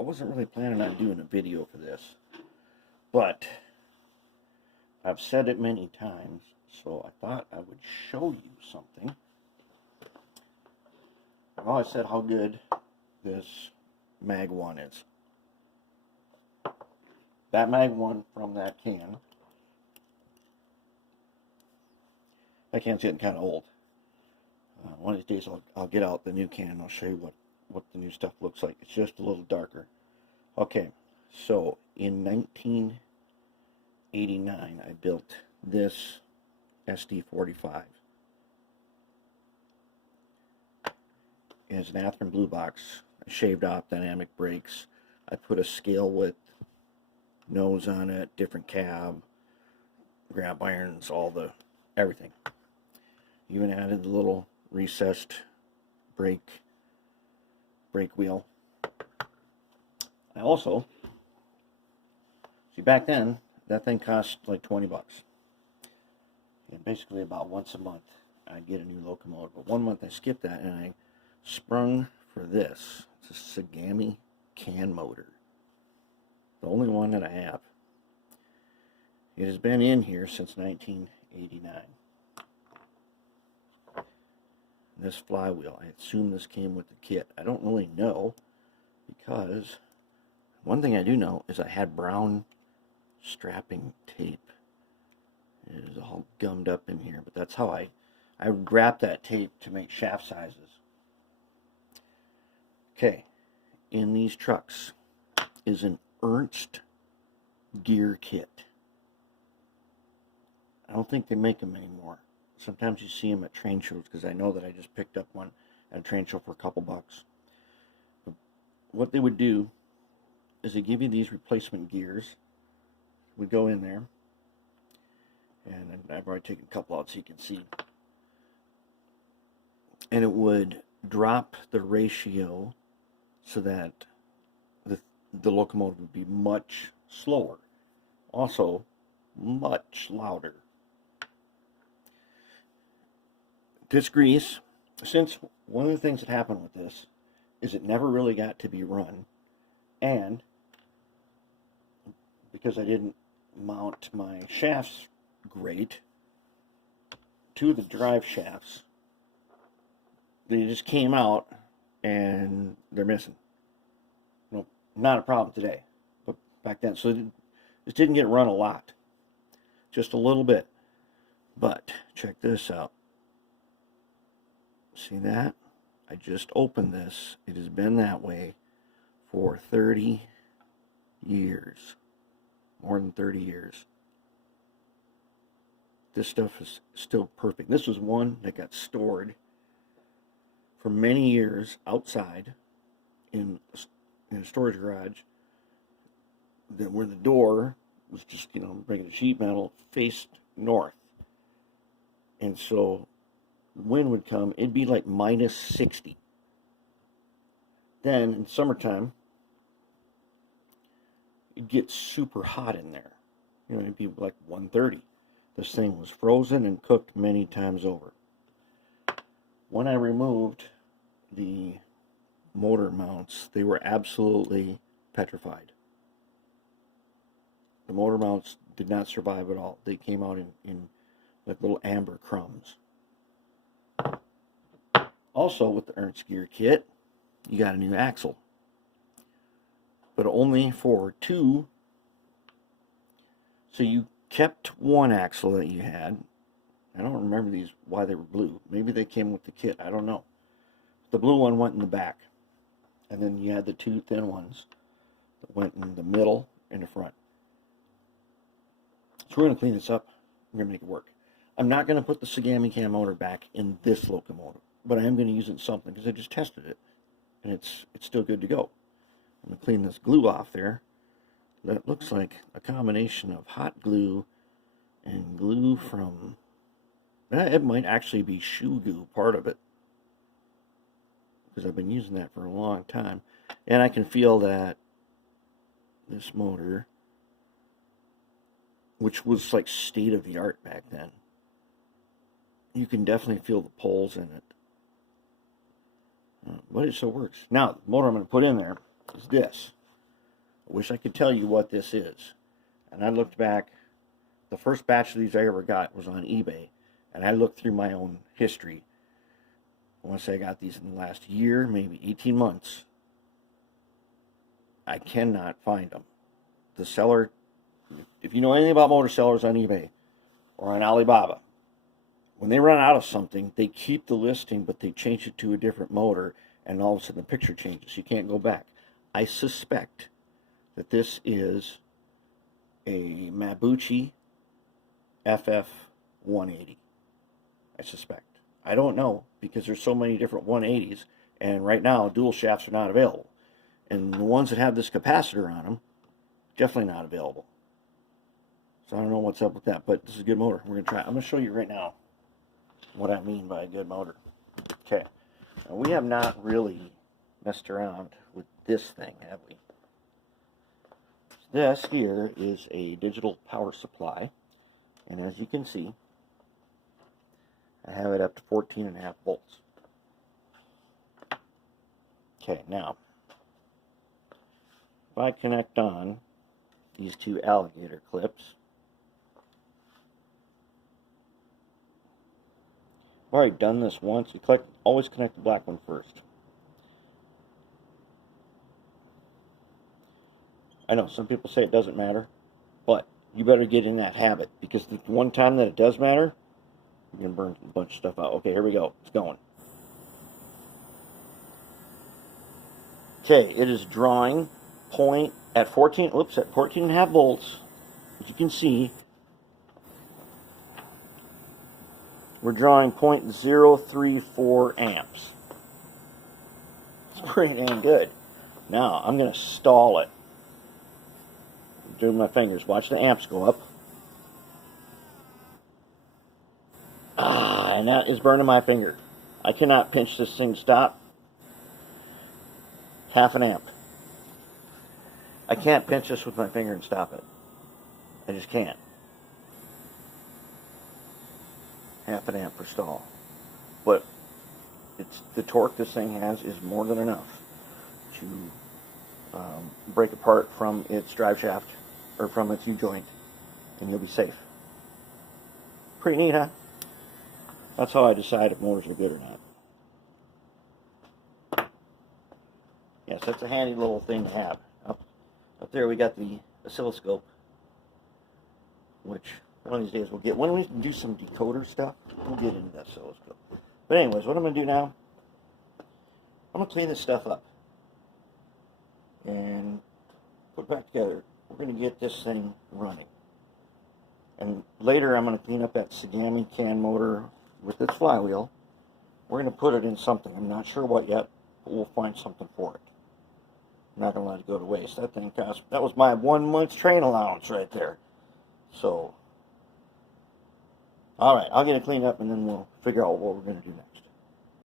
I wasn't really planning on doing a video for this, but I've said it many times, so I thought I would show you something. I've always said how good this Mag 1 is. That Mag 1 from that can, that can's getting kind of old. One of these days I'll get out the new can and I'll show you what the new stuff looks like. It's just a little darker. Okay, so in 1989 I built this SD45. It has an Athearn blue box. I shaved off dynamic brakes. I put a scale width nose on it, different cab, grab irons, everything. Even added the little recessed brake wheel. I also, see, back then that thing cost like 20 bucks. And basically about once a month I'd get a new locomotive. But one month I skipped that and I sprung for this. It's a Sagami can motor. The only one that I have. It has been in here since 1989. This flywheel, I assume this came with the kit. I don't really know, because one thing I do know is I had brown strapping tape. It is all gummed up in here, but that's how I wrapped that tape to make shaft sizes. Okay, in these trucks is an Ernst Gear kit. I don't think they make them anymore. Sometimes you see them at train shows, because I know that I just picked up one at a train show for a couple bucks. But what they would do is they give you these replacement gears. We go in there, and I've already taken a couple out so you can see. And it would drop the ratio so that the locomotive would be much slower. Also, much louder. This grease, since one of the things that happened with this is it never really got to be run, and because I didn't mount my shafts great to the drive shafts, they just came out and they're missing. No, not a problem today, but back then. So this didn't get run a lot, just a little bit. But check this out. See that? I just opened this. It has been that way for 30 years. More than 30 years. This stuff is still perfect. This was one that got stored for many years outside in a storage garage, where the door was just, regular sheet metal, faced north. And so wind would come, it'd be like minus 60. Then in summertime, it'd get super hot in there. It'd be like 130. This thing was frozen and cooked many times over. When I removed the motor mounts, they were absolutely petrified. The motor mounts did not survive at all. They came out in like little amber crumbs. Also, with the Ernst Gear kit, you got a new axle, but only for 2. So you kept one axle that you had. I don't remember why they were blue. Maybe they came with the kit. I don't know. The blue one went in the back, and then you had the 2 thin ones that went in the middle and the front. So we're going to clean this up. We're going to make it work. I'm not going to put the Sagami can motor back in this locomotive, but I am going to use it in something, because I just tested it, and it's still good to go. I'm going to clean this glue off there. That looks like a combination of hot glue and glue from, it might actually be shoe glue, part of it, because I've been using that for a long time. And I can feel that this motor, which was like state of the art back then, you can definitely feel the poles in it. But it still works. Now, the motor I'm going to put in there is this. I wish I could tell you what this is. And I looked back, the first batch of these I ever got was on eBay. And I looked through my own history. I want to say I got these in the last year, maybe 18 months. I cannot find them. The seller, if you know anything about motor sellers on eBay or on Alibaba, when they run out of something, they keep the listing, but they change it to a different motor, and all of a sudden the picture changes. You can't go back. I suspect that this is a Mabuchi FF180. I suspect. I don't know, because there's so many different 180s, and right now dual shafts are not available. And the ones that have this capacitor on them, definitely not available. So I don't know what's up with that, but this is a good motor. We're going to try it. I'm going to show you right now what I mean by a good motor. Okay. Now, we have not really messed around with this thing, have we? This here is a digital power supply, and as you can see, I have it up to 14.5 volts. Okay, now, if I connect on these two alligator clips, I've already done this once. You always connect the black one first. I know some people say it doesn't matter, but you better get in that habit, because the one time that it does matter, you're going to burn a bunch of stuff out. Okay, here we go. It's going. Okay, it is drawing point at 14.5 volts. As you can see, we're drawing 0.034 amps. It's pretty dang good. Now, I'm going to stall it. Doing my fingers. Watch the amps go up. And that is burning my finger. I cannot pinch this thing to stop. 0.5 amp. I can't pinch this with my finger and stop it. I just can't. 0.5 amp per stall. But the torque this thing has is more than enough to break apart from its drive shaft, or from its U-joint, and you'll be safe. Pretty neat, huh? That's how I decide if motors are good or not. Yes, that's a handy little thing to have. Up there we got the oscilloscope, which one of these days we'll get. When we do some decoder stuff, we'll get into that oscilloscope. But anyways, what I'm going to do now, I'm going to clean this stuff up and put it back together. We're going to get this thing running. And later I'm going to clean up that Sagami can motor with its flywheel. We're going to put it in something. I'm not sure what yet, but we'll find something for it. I'm not going to let it go to waste. That thing cost, that was my 1 month's train allowance right there. So, alright, I'll get it cleaned up and then we'll figure out what we're going to do next.